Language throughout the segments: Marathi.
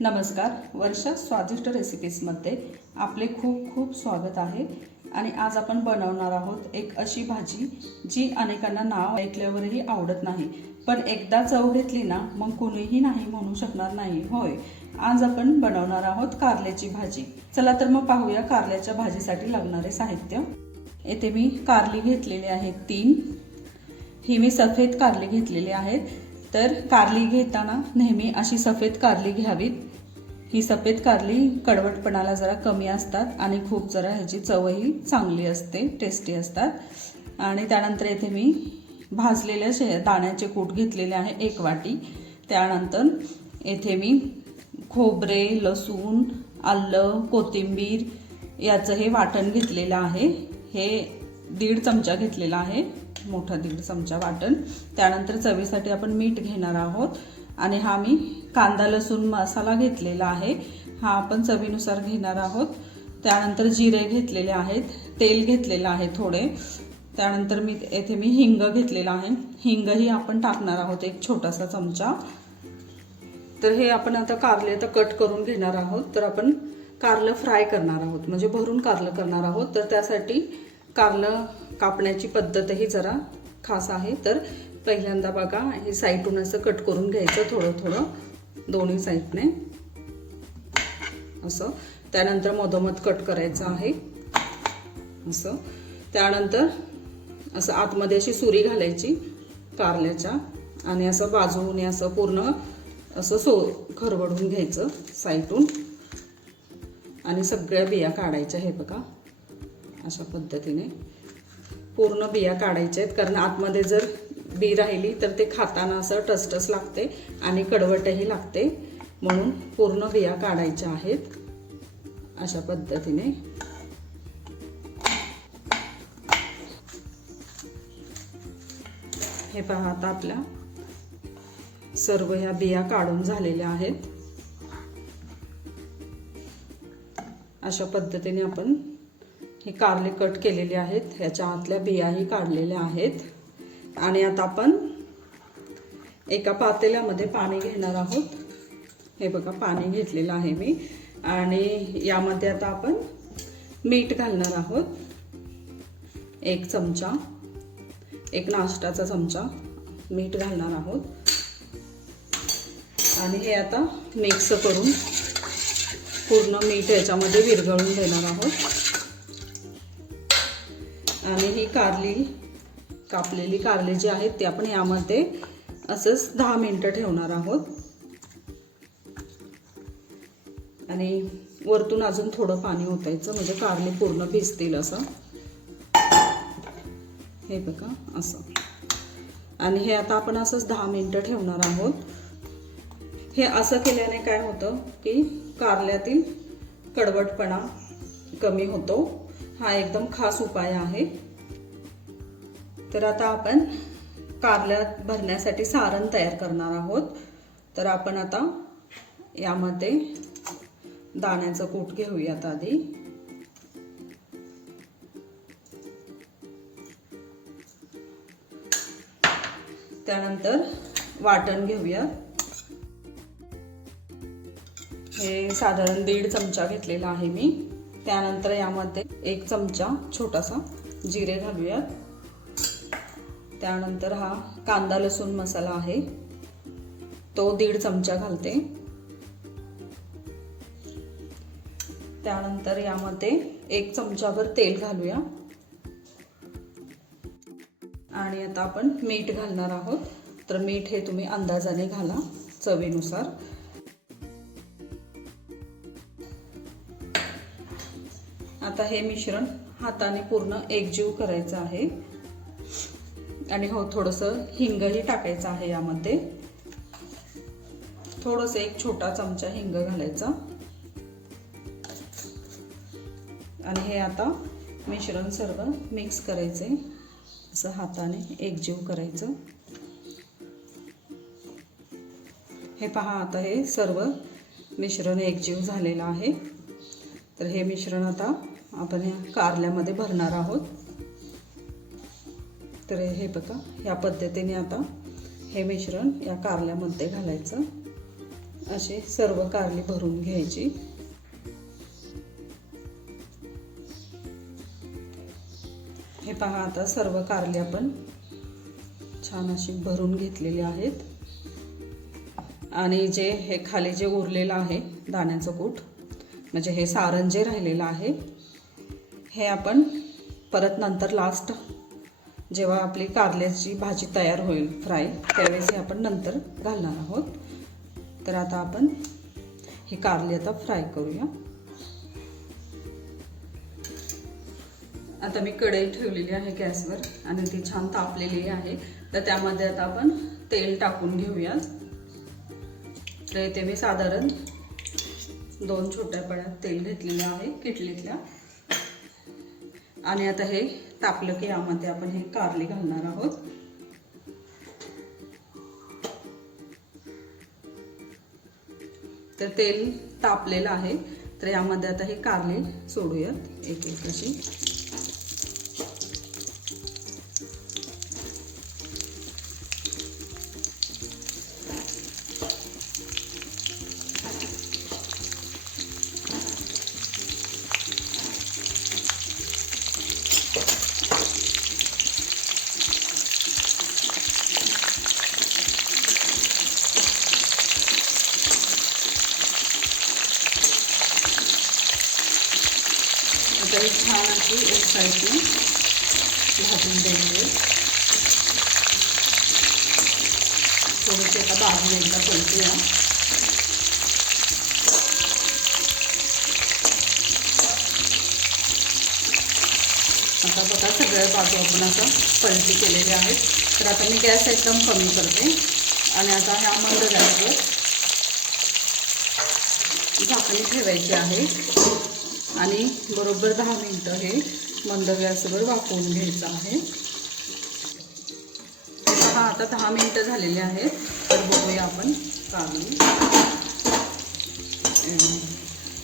नमस्कार. वर्षा स्वादिष्ट रेसिपीजमध्ये आपले खूप खूप स्वागत आहे. आणि आज आपण बनवणार आहोत एक अशी भाजी जी अनेकांना नाव ऐकल्यावरही आवडत नाही. पण एकदा चव घेतली ना मग कुणीही नाही म्हणू शकणार नाही. होय. आज आपण बनवणार आहोत कारल्याची भाजी. चला तर मग पाहूया कारल्याच्या भाजीसाठी लागणारे साहित्य. येथे मी कारली घेतलेली आहेत तीन. ही मी सफेद कारली घेतलेली आहेत तर कारली घेताना नेहमी अशी सफेद कारली घ्यावीत. ही सफेद कारली कडवटपणाला जरा कमी असतात आणि खूप जरा ह्याची चवही चांगली असते टेस्टी असतात. आणि त्यानंतर येथे मी भाजलेल्या शे दाण्याचे कूट घेतलेले आहे एक वाटी. त्यानंतर येथे मी खोबरे लसूण आलं कोथिंबीर याचं हे वाटण घेतलेलं आहे. हे दीड चमचा घेतलेला आहे. मोठा दीड चमचा वाटण. त्यानंतर चवीसाठी आपण मीठ घेणार आहोत. आणि हा मी कांदा लसूण मसाला घेतलेला आहे. हा आपण चवीनुसार घेणार आहोत. त्यानंतर जिरे घेतलेले आहेत. तेल घेतलेलं आहे थोडे. त्यानंतर मी येथे मी हिंग घेतलेला आहे. हिंगही आपण टाकणार आहोत एक छोटासा चमचा. तर हे आपण आता कारले आता कट करून घेणार आहोत. तर आपण कारलं फ्राय करणार आहोत. म्हणजे भरून कारलं करणार आहोत. तर त्यासाठी कारलं कापण्याची पद्धतही जरा खास आहे. तर पहिल्यांदा बघा हे साईडून असं कट करून घ्यायचं थोडं थोडं दोन्ही साईडने असं. त्यानंतर मधोमध कट करायचं आहे. असं. त्यानंतर असं आतमध्ये अशी सुरी घालायची कारल्याच्या आणि असं बाजूने असं पूर्ण असं सो खरवडून घ्यायचं साईडून आणि सगळ्या बिया काढायच्या हे बघा. अशा पद्धतीने पूर्ण बिया काढायच्या आहेत. कारण आतमध्ये जर बी राहिली तर ते खाताना असं टसटस लागते आणि कडवटही लागते. म्हणून पूर्ण बिया काढायच्या आहेत. अशा पद्धतीने. हे पहा आता आपल्या सर्व ह्या बिया काढून झालेल्या आहेत. अशा पद्धतीने आपण हे कारले कट केलेले आहेत. ह्याच्या आतल्या बियाही काढलेल्या आहेत. आणि आता आपण एका पातेल्यामध्ये पाणी घेणार आहोत. हे बघा पाणी घेतलेलं आहे मी. आणि यामध्ये आता आपण मीठ घालणार आहोत. एक चमचा एक नाश्ताचा चमचा मीठ घालणार आहोत. आणि हे आता मिक्स करून पूर्ण मीठ याच्यामध्ये विरघळून देणार आहोत. आणि ही कारली कापलेली कारली जी आहेत ती आपण यामध्ये असंच दहा मिनटं ठेवणार आहोत. आणि वरतून अजून थोडं पाणी ओतायचं म्हणजे कारली पूर्ण भिजतील असं. हे बघा असं. आणि हे आता आपण असंच दहा मिनटं ठेवणार आहोत. हे असं केल्याने काय होतं की कारल्यातील कडवटपणा कमी होतो. हा एकदम खास उपाय आहे. तर आता आपण कारल्यात भरण्यासाठी सारण तयार करणार आहोत. तर आपण आता यामध्ये दाण्याचं कूट घेऊयात आधी. त्यानंतर वाटण घेऊया. हे साधारण दीड चमचा घेतलेला आहे मी. त्यानंतर यामध्ये एक चमचा छोटासा जिरे घालूयात. त्यानंतर हा कांदा लसूण मसाला आहे. तो दीड चमचा घालते. त्यानंतर यामध्ये एक चमचाभर तेल घालूया. आणि आता आपण मीठ घालणार आहोत. तर मीठ हे तुम्ही अंदाजाने घाला चवीनुसार. आता हे मिश्रण हाताने पूर्ण एकजीव करायचं आहे. आणि हो थोडंसं हिंगही टाकायचं आहे यामध्ये. थोडंसं एक छोटा चमचा हिंग घालायचा. आणि हे आता मिश्रण सर्व मिक्स करायचे असं हाताने एकजीव करायचं. हे पहा आता हे सर्व मिश्रण एकजीव झालेलं आहे. तर हे मिश्रण आता आपण या कारल्यामध्ये भरणार आहोत. तर हे बघा या पद्धतीने आता हे मिश्रण या कारल्यामध्ये घालायचं. अशी सर्व कारली भरून घ्यायची. हे पहा आता सर्व कारली आपण छान अशी भरून घेतलेली आहेत. आणि जे हे खाली जे उरलेलं आहे दाण्याचं कूट म्हणजे हे सारण जे राहिलेलं आहे हे आपण परत नंतर लास्ट जेव्हा आपली कारल्याची भाजी तयार होईल फ्राय त्यावेळेस हे आपण नंतर घालणार आहोत. तर आता आपण हे कारली आता फ्राय करूया. आता मी कढई ठेवलेली आहे गॅसवर आणि ती छान तापलेली आहे. तर त्यामध्ये आता आपण तेल टाकून घेऊया. तर इथे मी साधारण दोन छोट्या पळ्यात तेल घेतलेलं आहे किटलीतल्या. आणि आता हे तापलं की यामध्ये आपण हे कारली घालणार आहोत. तर तेल तापलेलं आहे. तर यामध्ये आता हे कारले सोडूयात. एक एक अशी. आता एक छान अशी एक साईडने भाजून द्यायची थोडेसे आता बाहेर एकदा करूया आता बघा सगळ्या बाजू आपण आता पलटी केलेल्या आहेत. तर आता मी गॅस एकदम कमी करते. आणि आता ह्या मंद गॅसवर झाकणी ठेवायची आहे. आणि बरोबर दहा मिनटं हे मंद गॅसवर वाफवून घ्यायचं आहे. हा आता दहा मिनटं झालेले आहेत. तर बघूया आपण कारली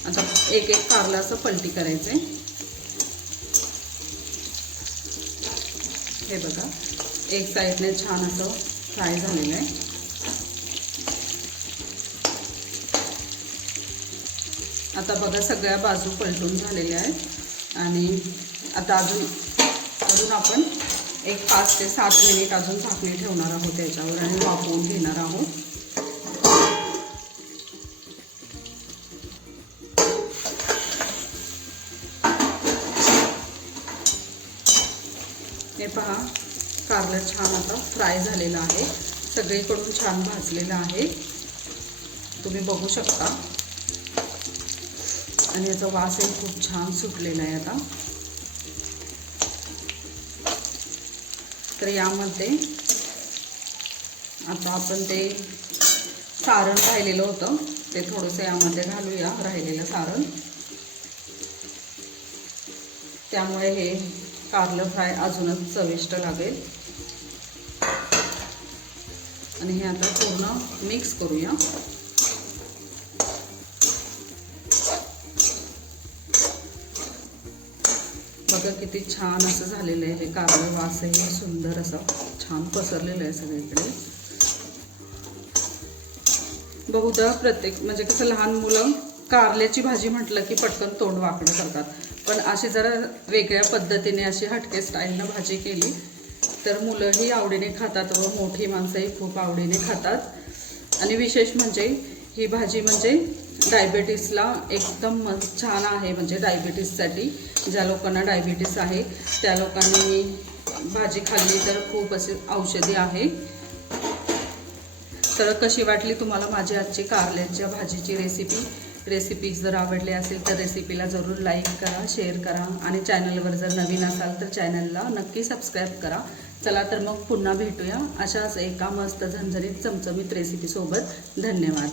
आता एक एक कारला असं पलटी करायचं आहे हे बघा एक साईडने छान असं फ्राय झालेलं आहे. आता बघा सगळ्या बाजू पलटून झालेल्या आहेत. आणि आता अजून अजून आपण एक पाच ते सात मिनिट अजून झाकणी ठेवणार आहोत त्याच्यावर आणि वापरून घेणार आहोत. हे पहा कारलं छान आता फ्राय झालेलं आहे. सगळीकडून छान भाजलेलं आहे. तुम्ही बघू शकता. आणि याचा वासही खूप छान सुटलेला आहे आता. तर यामध्ये आता आपण ते सारण राहिलेलं होतं. ते थोडंसं यामध्ये घालूया राहिलेलं सारण. त्यामुळे हे कारलं फ्राय अजूनच चविष्ट लागेल. आणि हे आता पूर्ण मिक्स करूया. बघा किती छान असं झालेलं आहे. हे कारलं वासही सुंदर असं छान पसरलेलं आहे सगळीकडे. बहुधा प्रत्येक म्हणजे कसं लहान मुलं कारल्याची भाजी म्हटलं की पटकन तोंड वाकडं करतात. पण अशी जरा वेगळ्या पद्धतीने अशी हटके स्टाईलनं भाजी केली तर मुलंही आवडीने खातात व मोठी माणसंही खूप आवडीने खातात. आणि विशेष म्हणजे ही भाजी म्हणजे डायबेटीसला एकदम मस्त छान आहे म्हणजे डायबिटीससाठी ज्या लोकांना डायबिटीस आहे त्या लोकांनी भाजी खाल्ली तर खूप असे औषधी आहे. तर कशी वाटली तुम्हाला माझी आजची कारल्याच्या भाजीची रेसिपी रेसिपी जर आवडली असेल तर रेसिपीला जरूर लाईक करा शेअर करा आणि चॅनलवर जर नवीन असाल तर चॅनलला नक्की सबस्क्राईब करा. चला तर मग पुन्हा भेटूया अशाच एका मस्त झणझणीत चमचमीत रेसिपीसोबत धन्यवाद.